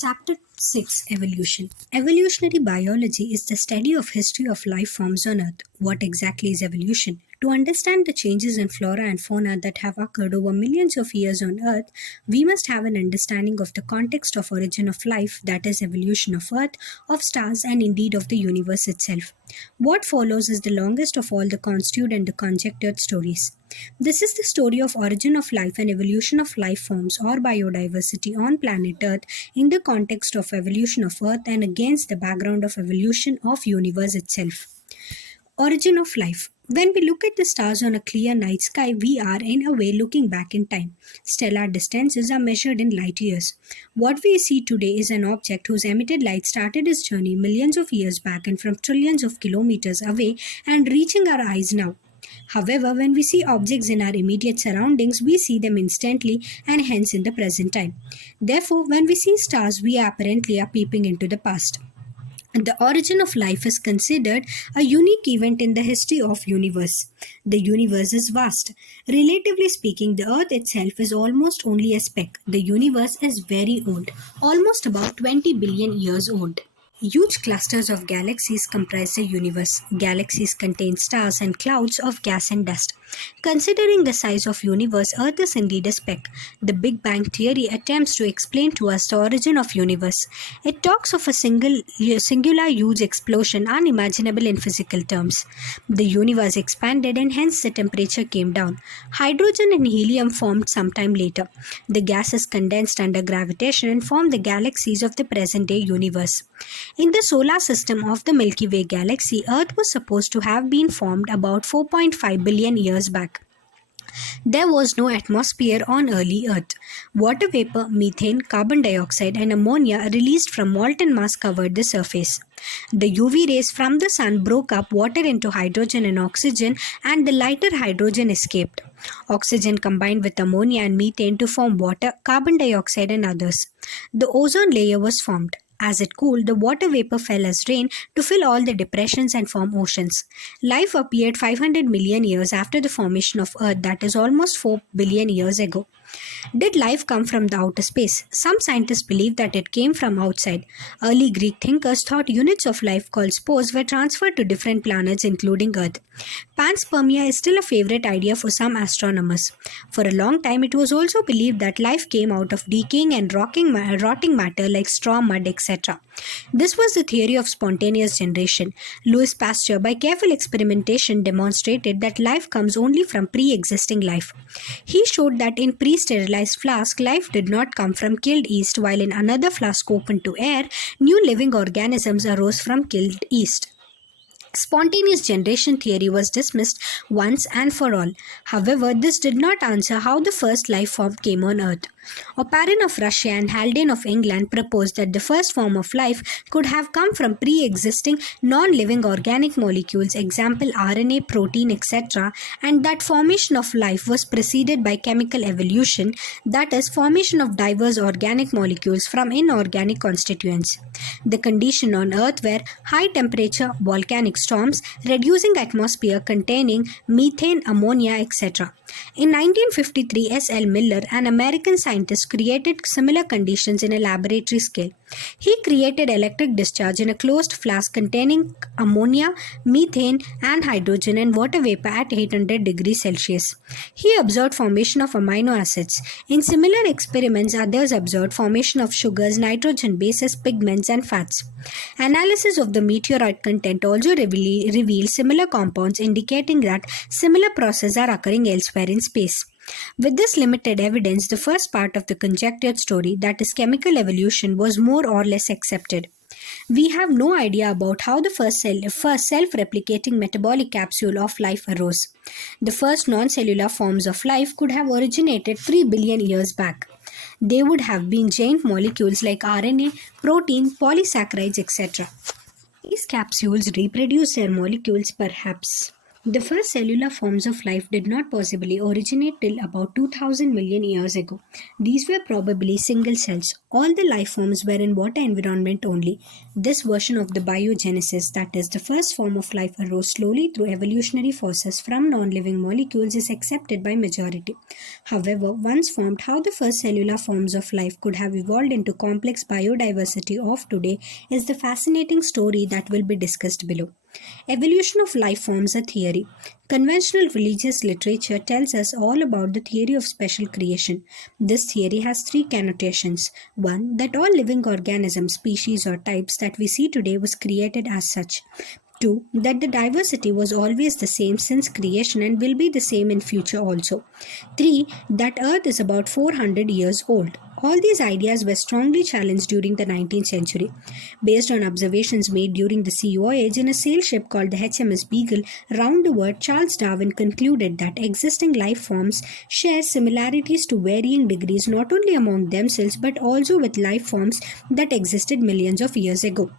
Chapter 6 Evolution. Evolutionary biology is the study of history of life forms on Earth. What exactly is evolution? To understand the changes in flora and fauna that have occurred over millions of years on Earth, we must have an understanding of the context of origin of life, that is, evolution of Earth, of stars, and indeed of the universe itself. What follows is the longest of all the construed and the conjectured stories. This is the story of origin of life and evolution of life forms or biodiversity on planet Earth in the context of evolution of Earth and against the background of evolution of universe itself. Origin of life. When we look at the stars on a clear night sky, we are in a way looking back in time. Stellar distances are measured in light years. What we see today is an object whose emitted light started its journey millions of years back and from trillions of kilometers away and reaching our eyes now. However, when we see objects in our immediate surroundings, we see them instantly and hence in the present time. Therefore, when we see stars, we apparently are peeping into the past. The origin of life is considered a unique event in the history of universe. The universe is vast. Relatively speaking, the earth itself is almost only a speck. The universe is very old, almost about 20 billion years old. Huge clusters of galaxies comprise the universe. Galaxies contain stars and clouds of gas and dust. Considering the size of universe, Earth is indeed a speck. The Big Bang theory attempts to explain to us the origin of universe. It talks of a singular huge explosion unimaginable in physical terms. The universe expanded and hence the temperature came down. Hydrogen and helium formed sometime later. The gases condensed under gravitation and formed the galaxies of the present-day universe. In the solar system of the Milky Way galaxy, Earth was supposed to have been formed about 4.5 billion years back. There was no atmosphere on early Earth. Water vapor, methane, carbon dioxide, and ammonia released from molten mass covered the surface. The UV rays from the sun broke up water into hydrogen and oxygen, and the lighter hydrogen escaped. Oxygen combined with ammonia and methane to form water, carbon dioxide, and others. The ozone layer was formed. As it cooled, the water vapor fell as rain to fill all the depressions and form oceans. Life appeared 500 million years after the formation of Earth, that is almost 4 billion years ago. Did life come from the outer space? Some scientists believe that it came from outside. Early Greek thinkers thought units of life called spores were transferred to different planets including Earth. Panspermia is still a favorite idea for some astronomers. For a long time, it was also believed that life came out of decaying and rotting matter like straw, mud, etc. This was the theory of spontaneous generation. Louis Pasteur, by careful experimentation, demonstrated that life comes only from pre-existing life. He showed that in pre-sterilized flask, life did not come from killed yeast, while in another flask open to air, new living organisms arose from killed yeast. Spontaneous generation theory was dismissed once and for all. However, this did not answer how the first life form came on Earth. Oparin of Russia and Haldane of England proposed that the first form of life could have come from pre-existing non-living organic molecules, example RNA, protein, etc., and that formation of life was preceded by chemical evolution, that is, formation of diverse organic molecules from inorganic constituents. The condition on Earth were high temperature, volcanic storms, reducing atmosphere containing methane, ammonia, etc. In 1953, S.L. Miller, an American scientist, created similar conditions in a laboratory scale. He created electric discharge in a closed flask containing ammonia, methane, and hydrogen and water vapor at 800 degrees Celsius. He observed formation of amino acids. In similar experiments, others observed formation of sugars, nitrogen bases, pigments, and fats. Analysis of the meteorite content also revealed similar compounds, indicating that similar processes are occurring elsewhere in space. With this limited evidence, the first part of the conjectured story, that is chemical evolution, was more or less accepted. We have no idea about how the first self-replicating metabolic capsule of life arose. The first non-cellular forms of life could have originated 3 billion years back. They would have been giant molecules like RNA, protein, polysaccharides, etc. These capsules reproduce their molecules perhaps The first cellular forms of life did not possibly originate till about 2000 million years ago. These were probably single cells. All the life forms were in water environment only. This version of the biogenesis, that is, the first form of life arose slowly through evolutionary forces from non-living molecules, is accepted by majority. However, once formed, how the first cellular forms of life could have evolved into complex biodiversity of today is the fascinating story that will be discussed below. Evolution of life forms a theory. Conventional religious literature tells us all about the theory of special creation. This theory has three connotations. One, that all living organisms, species, or types that we see today was created as such. 2. That the diversity was always the same since creation and will be the same in future also. 3. That Earth is about 400 years old. All these ideas were strongly challenged during the 19th century. Based on observations made during the sea voyage in a sail ship called the HMS Beagle round the world, Charles Darwin concluded that existing life forms share similarities to varying degrees not only among themselves but also with life forms that existed millions of years ago.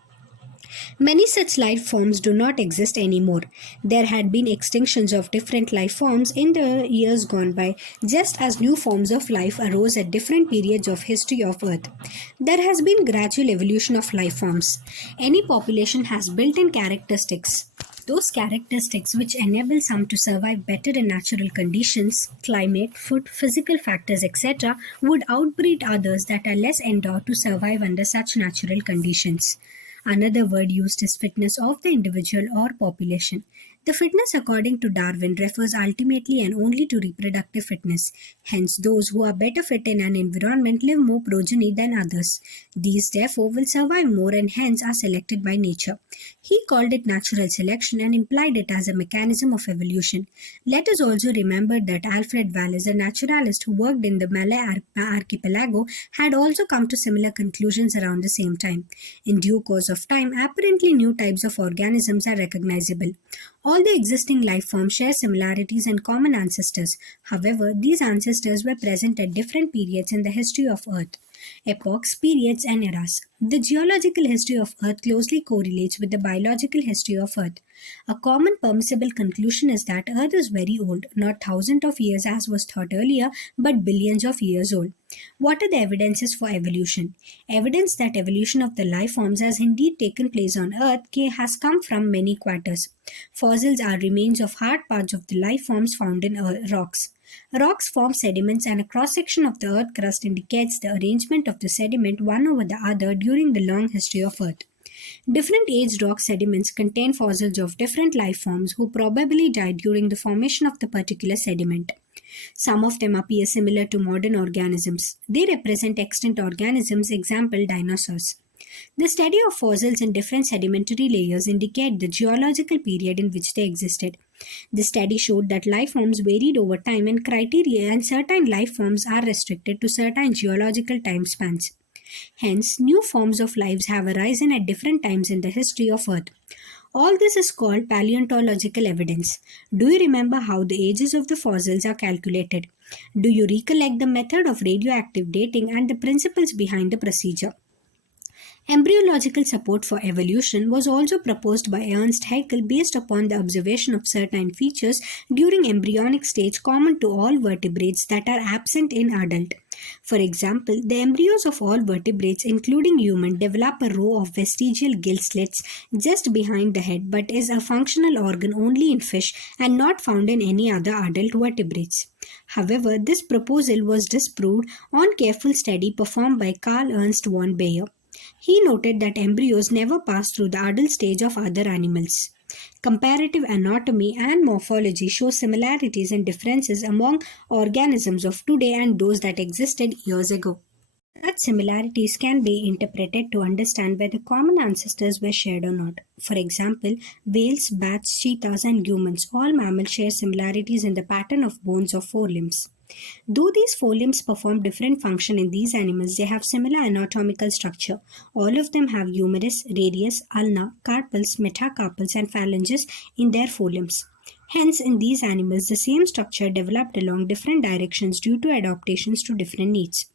Many such life forms do not exist anymore. There had been extinctions of different life forms in the years gone by, just as new forms of life arose at different periods of history of Earth. There has been gradual evolution of life forms. Any population has built-in characteristics. Those characteristics which enable some to survive better in natural conditions, climate, food, physical factors, etc., would outbreed others that are less endowed to survive under such natural conditions. Another word used is fitness of the individual or population. The fitness, according to Darwin, refers ultimately and only to reproductive fitness. Hence, those who are better fit in an environment live more progeny than others. These, therefore, will survive more and hence are selected by nature. He called it natural selection and implied it as a mechanism of evolution. Let us also remember that Alfred Wallace, a naturalist who worked in the Malay archipelago, had also come to similar conclusions around the same time. In due course of time, apparently new types of organisms are recognizable. All the existing life forms share similarities and common ancestors. However, these ancestors were present at different periods in the history of Earth. Epochs, periods, and eras. The geological history of Earth closely correlates with the biological history of Earth. A common permissible conclusion is that Earth is very old, not thousands of years as was thought earlier, but billions of years old. What are the evidences for evolution? Evidence that evolution of the life forms has indeed taken place on Earth has come from many quarters. Fossils are remains of hard parts of the life forms found in rocks. Rocks form sediments, and a cross-section of the Earth crust indicates the arrangement of the sediment one over the other during the long history of Earth. Different aged rock sediments contain fossils of different life forms who probably died during the formation of the particular sediment. Some of them appear similar to modern organisms. They represent extinct organisms, example dinosaurs. The study of fossils in different sedimentary layers indicate the geological period in which they existed. The study showed that life forms varied over time and certain life forms are restricted to certain geological time spans. Hence, new forms of lives have arisen at different times in the history of Earth. All this is called paleontological evidence. Do you remember how the ages of the fossils are calculated? Do you recollect the method of radioactive dating and the principles behind the procedure? Embryological support for evolution was also proposed by Ernst Haeckel based upon the observation of certain features during embryonic stage common to all vertebrates that are absent in adult. For example, the embryos of all vertebrates, including human, develop a row of vestigial gill slits just behind the head, but is a functional organ only in fish and not found in any other adult vertebrates. However, this proposal was disproved on careful study performed by Carl Ernst von Baer. He noted that embryos never pass through the adult stage of other animals. Comparative anatomy and morphology show similarities and differences among organisms of today and those that existed years ago. Such similarities can be interpreted to understand whether common ancestors were shared or not. For example, whales, bats, cheetahs, and humans, all mammals share similarities in the pattern of bones of forelimbs. Though these forelimbs perform different functions in these animals, they have similar anatomical structure. All of them have humerus, radius, ulna, carpals, metacarpals, and phalanges in their forelimbs. Hence, in these animals, the same structure developed along different directions due to adaptations to different needs.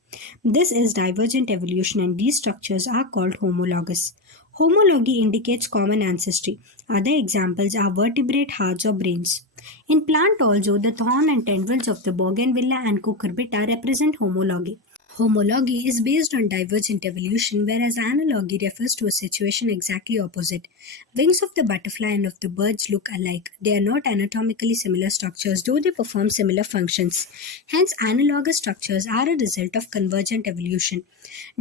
This is divergent evolution, and these structures are called homologous. Homology indicates common ancestry. Other examples are vertebrate hearts or brains. In plant also, the thorn and tendrils of the bougainvillea and cucurbita represent homology. Homology is based on divergent evolution, whereas analogy refers to a situation exactly opposite. Wings of the butterfly and of the birds look alike. They are not anatomically similar structures, though they perform similar functions. Hence, analogous structures are a result of convergent evolution.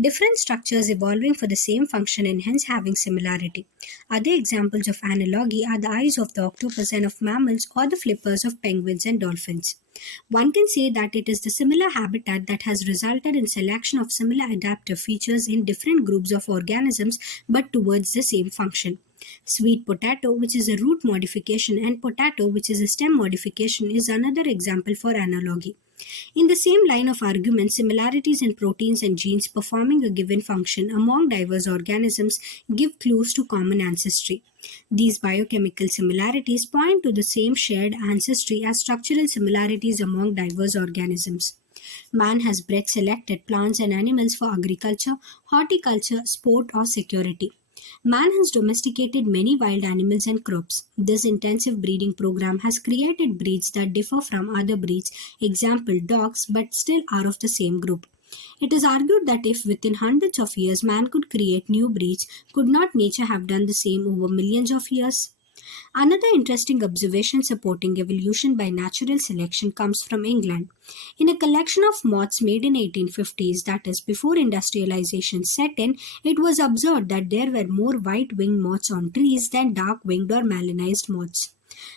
Different structures evolving for the same function and hence having similarity. Other examples of analogy are the eyes of the octopus and of mammals or the flippers of penguins and dolphins. One can say that it is the similar habitat that has resulted in selection of similar adaptive features in different groups of organisms but towards the same function. Sweet potato, which is a root modification, and potato, which is a stem modification, is another example for analogy. In the same line of argument, similarities in proteins and genes performing a given function among diverse organisms give clues to common ancestry. These biochemical similarities point to the same shared ancestry as structural similarities among diverse organisms. Man has bred selected plants and animals for agriculture, horticulture, sport, or security. Man has domesticated many wild animals and crops. This intensive breeding program has created breeds that differ from other breeds, example dogs, but still are of the same group. It is argued that if within hundreds of years man could create new breeds, could not nature have done the same over millions of years? Another interesting observation supporting evolution by natural selection comes from England. In a collection of moths made in 1850s, that is before industrialization set in, it was observed that there were more white-winged moths on trees than dark-winged or melanized moths.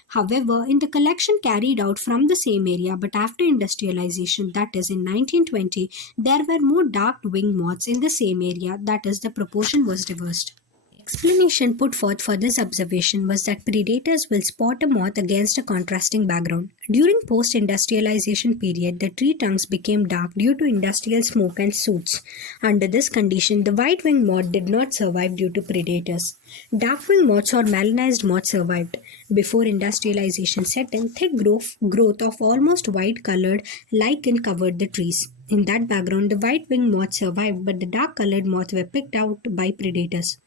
However, in the collection carried out from the same area but after industrialization, that is in 1920, there were more dark-winged moths in the same area, that is the proportion was reversed. Explanation put forth for this observation was that predators will spot a moth against a contrasting background. During post-industrialization period, the tree trunks became dark due to industrial smoke and soot. Under this condition, the white-winged moth did not survive due to predators. Dark-winged moths or melanized moths survived. Before industrialization set in, thick growth of almost white-colored lichen covered the trees. In that background, the white-winged moths survived, but the dark-colored moths were picked out by predators.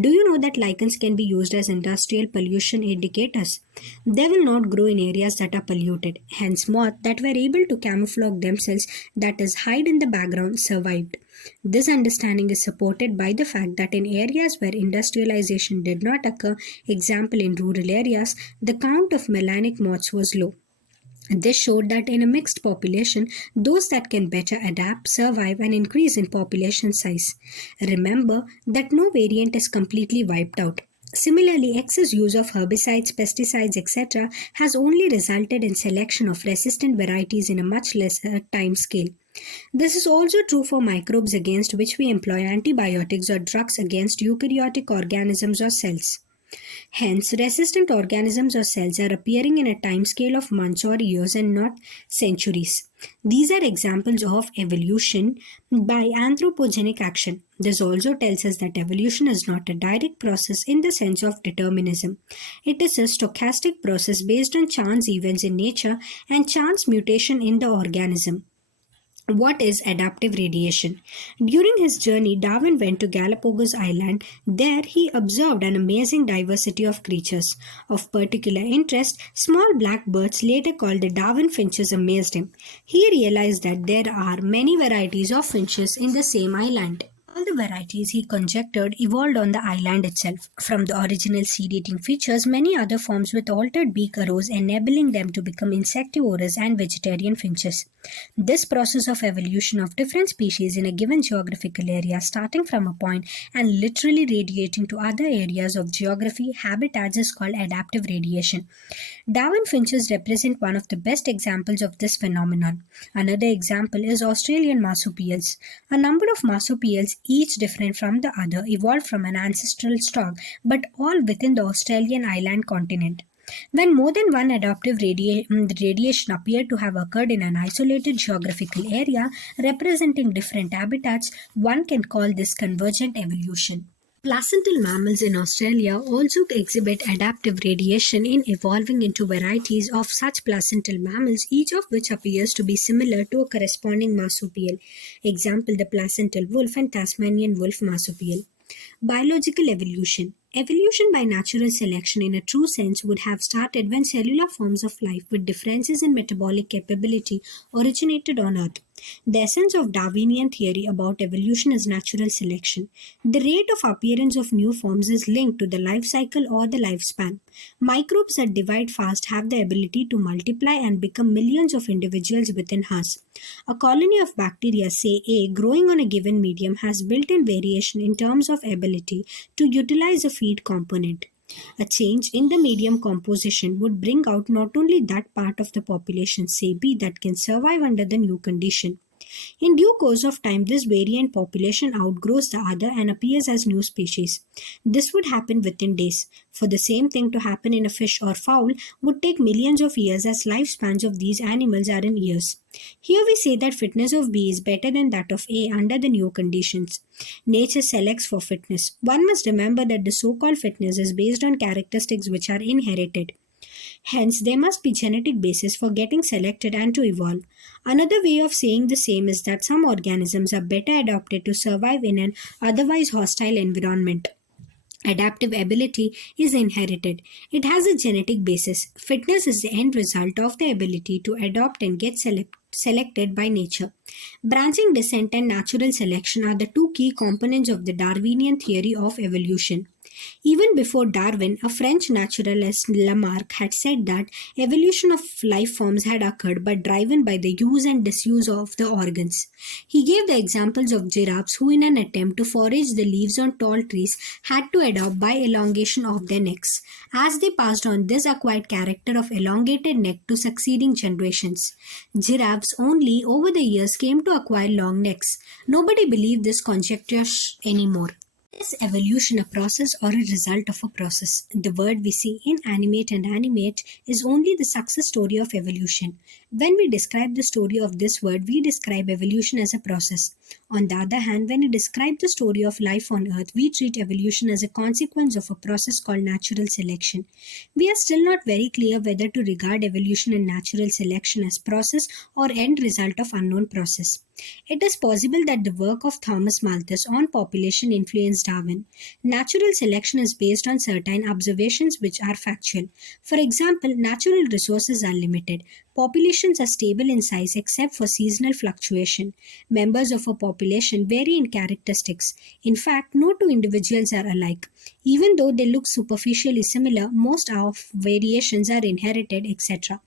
Do you know that lichens can be used as industrial pollution indicators? They will not grow in areas that are polluted. Hence, moths that were able to camouflage themselves, that is, hide in the background, survived. This understanding is supported by the fact that in areas where industrialization did not occur, example in rural areas, the count of melanic moths was low. This showed that in a mixed population, those that can better adapt, survive, and increase in population size. Remember that no variant is completely wiped out. Similarly, excess use of herbicides, pesticides, etc. has only resulted in selection of resistant varieties in a much lesser time scale. This is also true for microbes against which we employ antibiotics or drugs against eukaryotic organisms or cells. Hence, resistant organisms or cells are appearing in a time scale of months or years and not centuries. These are examples of evolution by anthropogenic action. This also tells us that evolution is not a direct process in the sense of determinism. It is a stochastic process based on chance events in nature and chance mutation in the organism. What is adaptive radiation? During his journey, Darwin went to Galapagos Island. There, he observed an amazing diversity of creatures. Of particular interest, small black birds, later called the Darwin finches, amazed him. He realized that there are many varieties of finches in the same island. All the varieties, he conjectured, evolved on the island itself. From the original seed-eating features, many other forms with altered beak arose, enabling them to become insectivorous and vegetarian finches. This process of evolution of different species in a given geographical area, starting from a point and literally radiating to other areas of geography, habitats, is called adaptive radiation. Darwin finches represent one of the best examples of this phenomenon. Another example is Australian marsupials. A number of marsupials, each different from the other, evolved from an ancestral stock, but all within the Australian island continent. When more than one adaptive radiation appeared to have occurred in an isolated geographical area representing different habitats, one can call this convergent evolution. Placental mammals in Australia also exhibit adaptive radiation in evolving into varieties of such placental mammals, each of which appears to be similar to a corresponding marsupial. Example, the placental wolf and Tasmanian wolf marsupial. Biological evolution. Evolution by natural selection in a true sense would have started when cellular forms of life with differences in metabolic capability originated on Earth. The essence of Darwinian theory about evolution is natural selection. The rate of appearance of new forms is linked to the life cycle or the lifespan. Microbes that divide fast have the ability to multiply and become millions of individuals within hours. A colony of bacteria, say A, growing on a given medium has built-in variation in terms of ability to utilize a feed component. A change in the medium composition would bring out not only that part of the population, say B, that can survive under the new condition. In due course of time, this variant population outgrows the other and appears as new species. This would happen within days. For the same thing to happen in a fish or fowl would take millions of years, as lifespans of these animals are in years. Here we say that fitness of B is better than that of A under the new conditions. Nature selects for fitness. One must remember that the so-called fitness is based on characteristics which are inherited. Hence, there must be genetic basis for getting selected and to evolve. Another way of saying the same is that some organisms are better adapted to survive in an otherwise hostile environment. Adaptive ability is inherited. It has a genetic basis. Fitness is the end result of the ability to adapt and get selected by nature. Branching descent and natural selection are the two key components of the Darwinian theory of evolution. Even before Darwin, a French naturalist Lamarck had said that evolution of life forms had occurred but driven by the use and disuse of the organs. He gave the examples of giraffes who, in an attempt to forage the leaves on tall trees, had to adapt by elongation of their necks. As they passed on this acquired character of elongated neck to succeeding generations, giraffes only over the years came to acquire long necks. Nobody believed this conjecture anymore. Is evolution a process or a result of a process? The word we see in animate and animate is only the success story of evolution. When we describe the story of this word, we describe evolution as a process. On the other hand, when we describe the story of life on Earth, we treat evolution as a consequence of a process called natural selection. We are still not very clear whether to regard evolution and natural selection as process or end result of unknown process. It is possible that the work of Thomas Malthus on population influenced Darwin. Natural selection is based on certain observations which are factual. For example, natural resources are limited. Populations are stable in size except for seasonal fluctuation. Members of a population vary in characteristics. In fact, no two individuals are alike. Even though they look superficially similar, most of variations are inherited, etc.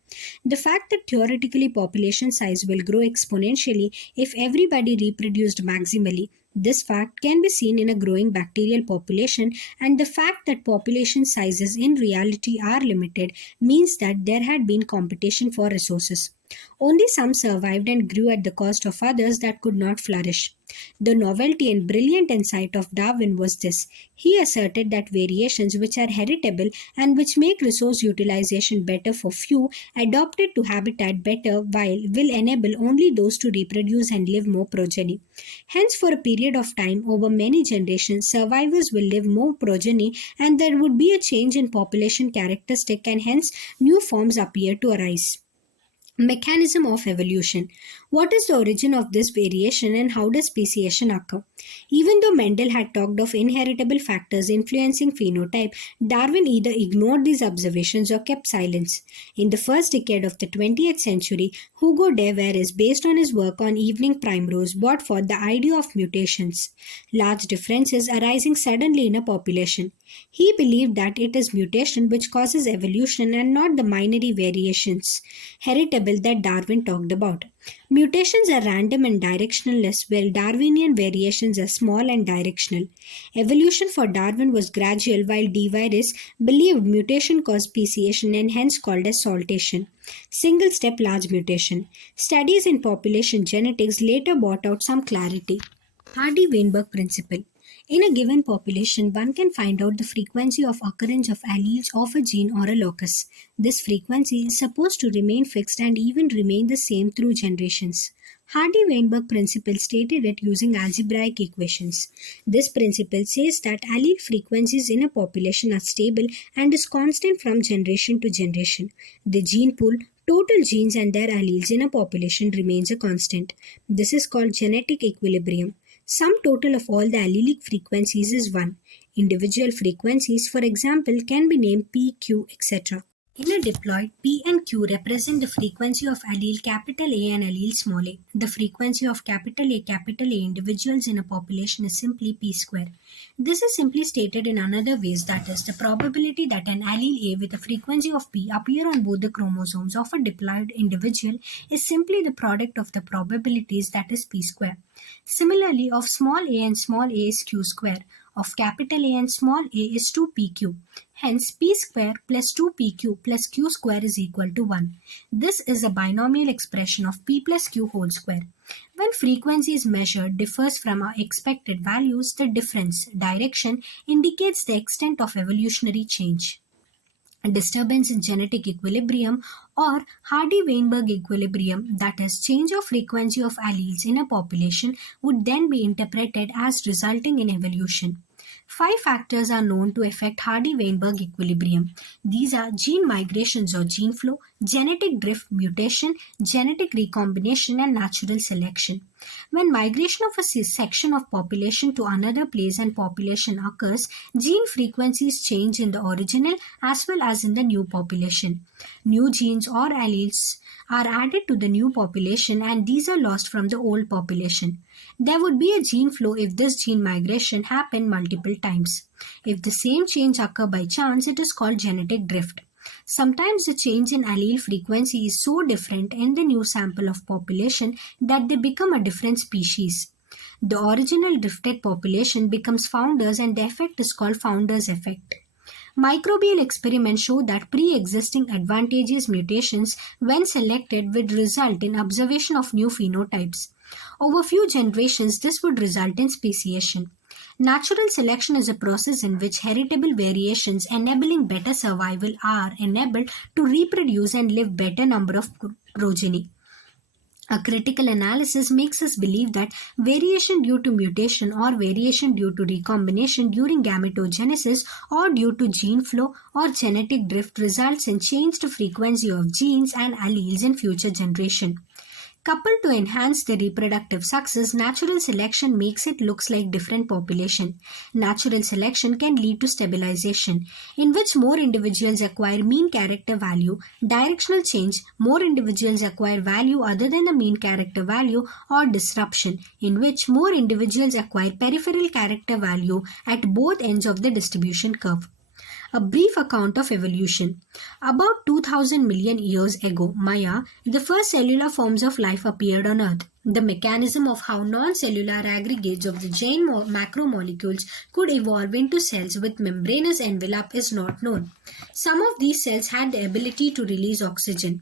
The fact that theoretically population size will grow exponentially if everybody reproduced maximally. This fact can be seen in a growing bacterial population, and the fact that population sizes in reality are limited means that there had been competition for resources. Only some survived and grew at the cost of others that could not flourish. The novelty and brilliant insight of Darwin was this. He asserted that variations which are heritable and which make resource utilization better for few adapted to habitat better will enable only those to reproduce and live more progeny. Hence, for a period of time over many generations, survivors will live more progeny and there would be a change in population characteristic and hence new forms appear to arise. Mechanism of evolution. What is the origin of this variation and how does speciation occur? Even though Mendel had talked of inheritable factors influencing phenotype, Darwin either ignored these observations or kept silence. In the first decade of the 20th century, Hugo de Veres, based on his work on evening primrose, brought forth the idea of mutations, large differences arising suddenly in a population. He believed that it is mutation which causes evolution and not the binary variations, heritable, that Darwin talked about. Mutations are random and directionless, while Darwinian variations are small and directional. Evolution for Darwin was gradual, while de Vries believed mutation caused speciation and hence called as saltation. Single-step large mutation. Studies in population genetics later brought out some clarity. Hardy-Weinberg principle. In a given population, one can find out the frequency of occurrence of alleles of a gene or a locus. This frequency is supposed to remain fixed and even remain the same through generations. Hardy-Weinberg principle stated it using algebraic equations. This principle says that allele frequencies in a population are stable and is constant from generation to generation. The gene pool, total genes and their alleles in a population remains a constant. This is called genetic equilibrium. Sum total of all the allelic frequencies is 1. Individual frequencies, for example, can be named P, Q, etc. In a diploid, P and Q represent the frequency of allele capital A and allele small a. The frequency of capital A individuals in a population is simply P square. This is simply stated in another ways, that is, the probability that an allele A with a frequency of P appear on both the chromosomes of a diploid individual is simply the product of the probabilities, that is P square. Similarly, of small a and small a is Q square. Of capital A and small a is 2pq. Hence, p square plus 2pq plus q square is equal to 1. This is a binomial expression of p plus q whole square. When frequency is measured differs from our expected values, the difference, direction, indicates the extent of evolutionary change. A disturbance in genetic equilibrium or Hardy-Weinberg equilibrium, that is, change of frequency of alleles in a population, would then be interpreted as resulting in evolution. 5 factors are known to affect Hardy-Weinberg equilibrium. These are gene migrations or gene flow, genetic drift mutation, genetic recombination, and natural selection. When migration of a section of population to another place and population occurs, gene frequencies change in the original as well as in the new population. New genes or alleles are added to the new population and these are lost from the old population. There would be a gene flow if this gene migration happened multiple times. If the same change occurs by chance, it is called genetic drift. Sometimes the change in allele frequency is so different in the new sample of population that they become a different species. The original drifted population becomes founders and the effect is called founders effect. Microbial experiments show that pre-existing advantageous mutations, when selected, would result in observation of new phenotypes. Over few generations, this would result in speciation. Natural selection is a process in which heritable variations enabling better survival are enabled to reproduce and live better number of progeny. A critical analysis makes us believe that variation due to mutation or variation due to recombination during gametogenesis or due to gene flow or genetic drift results in changed frequency of genes and alleles in future generation. Coupled to enhance the reproductive success, natural selection makes it looks like different population. Natural selection can lead to stabilization, in which more individuals acquire mean character value, directional change, more individuals acquire value other than the mean character value, or disruption, in which more individuals acquire peripheral character value at both ends of the distribution curve. A brief account of evolution. About 2000 million years ago, Maya, the first cellular forms of life appeared on Earth. The mechanism of how non-cellular aggregates of the giant macromolecules could evolve into cells with membranous envelope is not known. Some of these cells had the ability to release oxygen.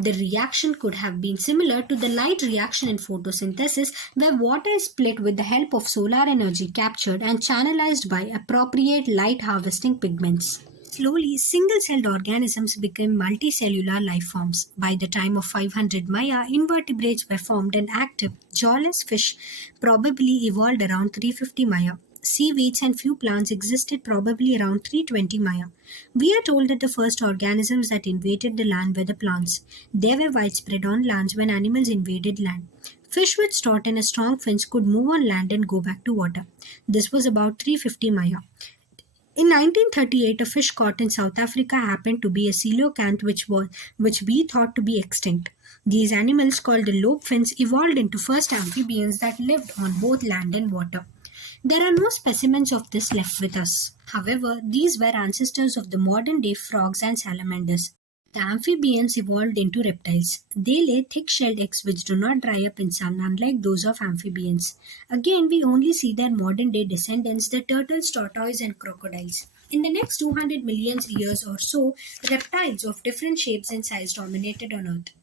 The reaction could have been similar to the light reaction in photosynthesis, where water is split with the help of solar energy captured and channelized by appropriate light harvesting pigments. Slowly, single-celled organisms became multicellular life forms. By the time of 500 Maya, invertebrates were formed and active. Jawless fish probably evolved around 350 Maya. Seaweeds and few plants existed probably around 320 Maya. We are told that the first organisms that invaded the land were the plants. They were widespread on lands when animals invaded land. Fish with stout and a strong fins could move on land and go back to water. This was about 350 Maya. In 1938, a fish caught in South Africa happened to be a coelacanth which we thought to be extinct. These animals, called the lobe fins, evolved into first amphibians that lived on both land and water. There are no specimens of this left with us. However, these were ancestors of the modern-day frogs and salamanders. The amphibians evolved into reptiles. They lay thick-shelled eggs which do not dry up in sun, unlike those of amphibians. Again, we only see their modern-day descendants, the turtles, tortoises, and crocodiles. In the next 200 million years or so, reptiles of different shapes and size dominated on Earth.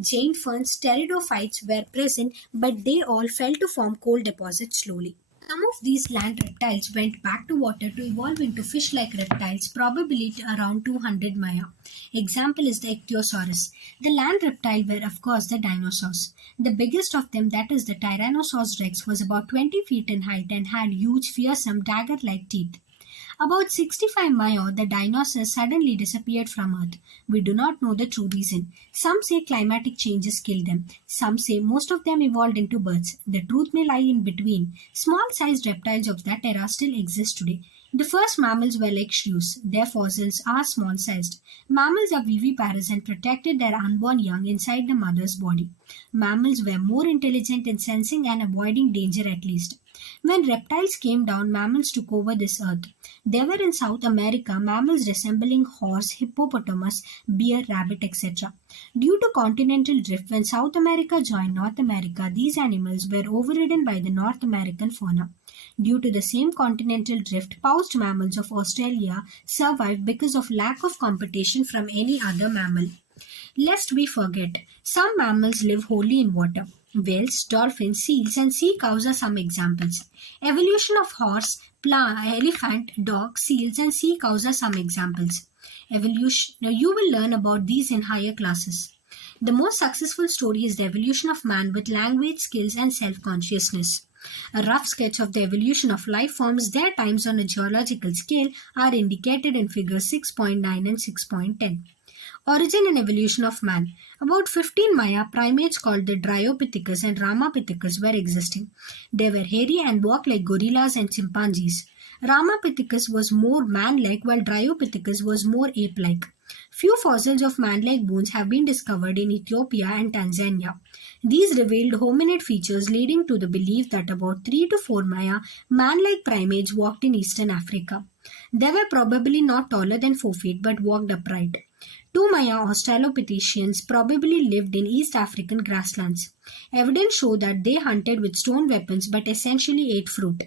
Giant ferns, pteridophytes were present, but they all fell to form coal deposits slowly. Some of these land reptiles went back to water to evolve into fish-like reptiles, probably around 200 Maya. Example is the Ichthyosaurus. The land reptile were, of course, the dinosaurs. The biggest of them, that is the Tyrannosaurus rex, was about 20 feet in height and had huge, fearsome, dagger-like teeth. About 65 Maya, the dinosaurs suddenly disappeared from Earth. We do not know the true reason. Some say climatic changes killed them. Some say most of them evolved into birds. The truth may lie in between. Small sized reptiles of that era still exist today. The first mammals were like shrews. Their fossils are small sized. Mammals are viviparous and protected their unborn young inside the mother's body. Mammals were more intelligent in sensing and avoiding danger at least. When reptiles came down, mammals took over this earth. They were in South America, mammals resembling horse, hippopotamus, bear, rabbit, etc. Due to continental drift, when South America joined North America, these animals were overridden by the North American fauna. Due to the same continental drift, pouched mammals of Australia survived because of lack of competition from any other mammal. Lest we forget, some mammals live wholly in water. Whales, dolphins, seals, and sea cows are some examples. Evolution of horse, elephant, dog, seals, and sea cows are some examples. Evolution. Now you will learn about these in higher classes. The most successful story is the evolution of man with language, skills, and self-consciousness. A rough sketch of the evolution of life forms, their times on a geological scale, are indicated in figures 6.9 and 6.10. Origin and evolution of man. About 15 Maya primates called the Dryopithecus and Ramapithecus were existing. They were hairy and walked like gorillas and chimpanzees. Ramapithecus was more man-like while Dryopithecus was more ape-like. Few fossils of man-like bones have been discovered in Ethiopia and Tanzania. These revealed hominid features leading to the belief that about 3 to 4 Maya man-like primates walked in eastern Africa. They were probably not taller than 4 feet but walked upright. 2 Maya Australopithecines probably lived in East African grasslands. Evidence show that they hunted with stone weapons but essentially ate fruit.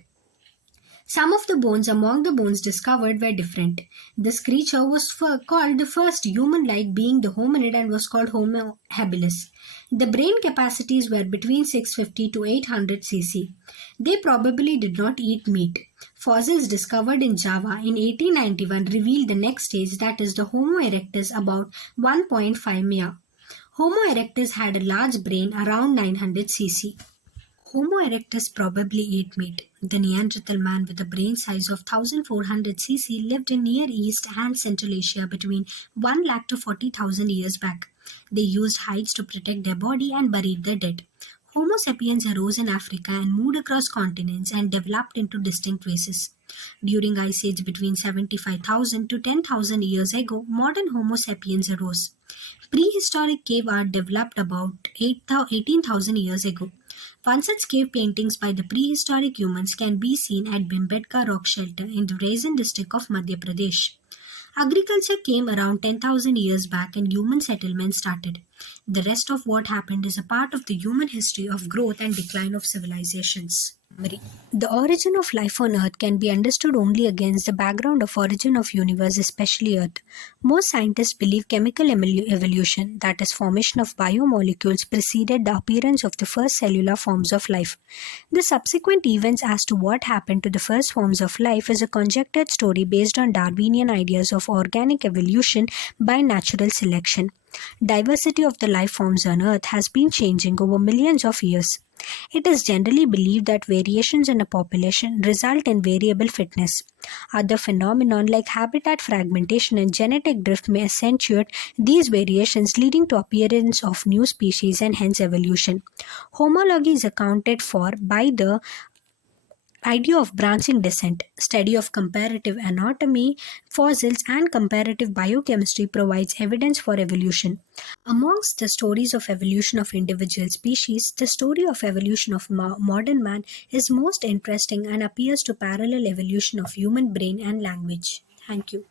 Some of the bones among the bones discovered were different. This creature was called the first human-like being the hominid and was called Homo habilis. The brain capacities were between 650 to 800 cc. They probably did not eat meat. Fossils discovered in Java in 1891 revealed the next stage, that is the Homo erectus about 1.5 Mya. Homo erectus had a large brain around 900 cc. Homo erectus probably ate meat. The Neanderthal man with a brain size of 1400 cc lived in Near East and Central Asia between 1 lakh to 40,000 years back. They used hides to protect their body and buried their dead. Homo sapiens arose in Africa and moved across continents and developed into distinct races. During Ice Age between 75,000 to 10,000 years ago, modern Homo sapiens arose. Prehistoric cave art developed about 18,000 years ago. One such cave paintings by the prehistoric humans can be seen at Bhimbetka Rock Shelter in the Raisin district of Madhya Pradesh. Agriculture came around 10,000 years back and human settlement started. The rest of what happened is a part of the human history of growth and decline of civilizations. The origin of life on Earth can be understood only against the background of origin of universe, especially Earth. Most scientists believe chemical evolution, that is formation of biomolecules, preceded the appearance of the first cellular forms of life. The subsequent events as to what happened to the first forms of life is a conjectured story based on Darwinian ideas of organic evolution by natural selection. Diversity of the life forms on Earth has been changing over millions of years. It is generally believed that variations in a population result in variable fitness. Other phenomena like habitat fragmentation and genetic drift may accentuate these variations, leading to appearance of new species and hence evolution. Homology is accounted for by the idea of branching descent. Study of comparative anatomy, fossils, and comparative biochemistry provides evidence for evolution. Amongst the stories of evolution of individual species, the story of evolution of modern man is most interesting and appears to parallel evolution of human brain and language. Thank you.